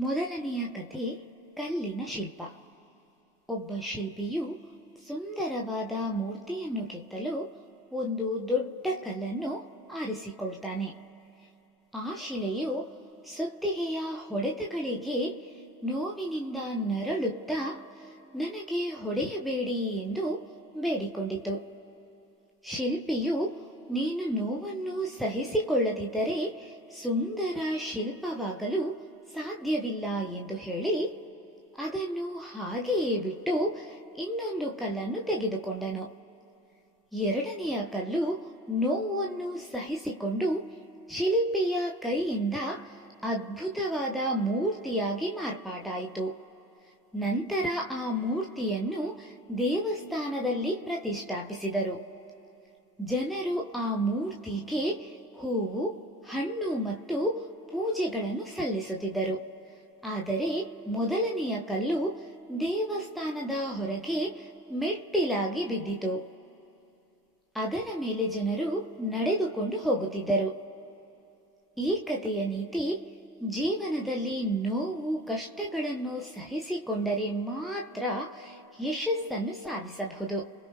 ಮೊದಲನೆಯ ಕಥೆ ಕಲ್ಲಿನ ಶಿಲ್ಪ. ಒಬ್ಬ ಶಿಲ್ಪಿಯು ಸುಂದರವಾದ ಮೂರ್ತಿಯನ್ನು ಕೆತ್ತಲು ಒಂದು ದೊಡ್ಡ ಕಲ್ಲನ್ನು ಆರಿಸಿಕೊಳ್ತಾನೆ. ಆ ಶಿಲೆಯು ಸುತ್ತಿಗೆಯ ಹೊಡೆತಗಳಿಗೆ ನೋವಿನಿಂದ ನರಳುತ್ತಾ ನನಗೆ ಹೊಡೆಯಬೇಡಿ ಎಂದು ಬೇಡಿಕೊಂಡಿತು. ಶಿಲ್ಪಿಯು, ನೀನು ನೋವನ್ನು ಸಹಿಸಿಕೊಳ್ಳದಿದ್ದರೆ ಸುಂದರ ಶಿಲ್ಪವಾಗಲು ಸಾಧ್ಯವಿಲ್ಲ ಎಂದು ಹೇಳಿ ಅದನ್ನು ಹಾಗೆಯೇ ಬಿಟ್ಟು ಇನ್ನೊಂದು ಕಲ್ಲನ್ನು ತೆಗೆದುಕೊಂಡನು. ಎರಡನೆಯ ಕಲ್ಲು ನೋವನ್ನು ಸಹಿಸಿಕೊಂಡು ಶಿಲ್ಪಿಯ ಕೈಯಿಂದ ಅದ್ಭುತವಾದ ಮೂರ್ತಿಯಾಗಿ ಮಾರ್ಪಾಟಾಯಿತು. ನಂತರ ಆ ಮೂರ್ತಿಯನ್ನು ದೇವಸ್ಥಾನದಲ್ಲಿ ಪ್ರತಿಷ್ಠಾಪಿಸಿದರು. ಜನರು ಆ ಮೂರ್ತಿಗೆ ಹೂವು, ಹಣ್ಣು ಮತ್ತು ಪೂಜೆಗಳನ್ನು ಸಲ್ಲಿಸುತ್ತಿದ್ದರು. ಆದರೆ ಮೊದಲನೆಯ ಕಲ್ಲು ದೇವಸ್ಥಾನದ ಹೊರಗೆ ಮೆಟ್ಟಿಲಾಗಿ ಬಿದ್ದಿತು. ಅದರ ಮೇಲೆ ಜನರು ನಡೆದುಕೊಂಡು ಹೋಗುತ್ತಿದ್ದರು. ಈ ಕಥೆಯ ನೀತಿ ಜೀವನದಲ್ಲಿ ನೋವು, ಕಷ್ಟಗಳನ್ನು ಸಹಿಸಿಕೊಂಡರೆ ಮಾತ್ರ ಯಶಸ್ಸನ್ನು ಸಾಧಿಸಬಹುದು.